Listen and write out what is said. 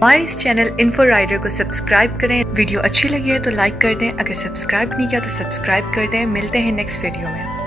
हमारे इस channel info rider को सब्सक्राइब करें। वीडियो अच्छी लगी है तो लाइक कर दें। अगर सब्सक्राइब नहीं किया तो सब्सक्राइब कर दें। मिलते हैं नेक्स्ट वीडियो में।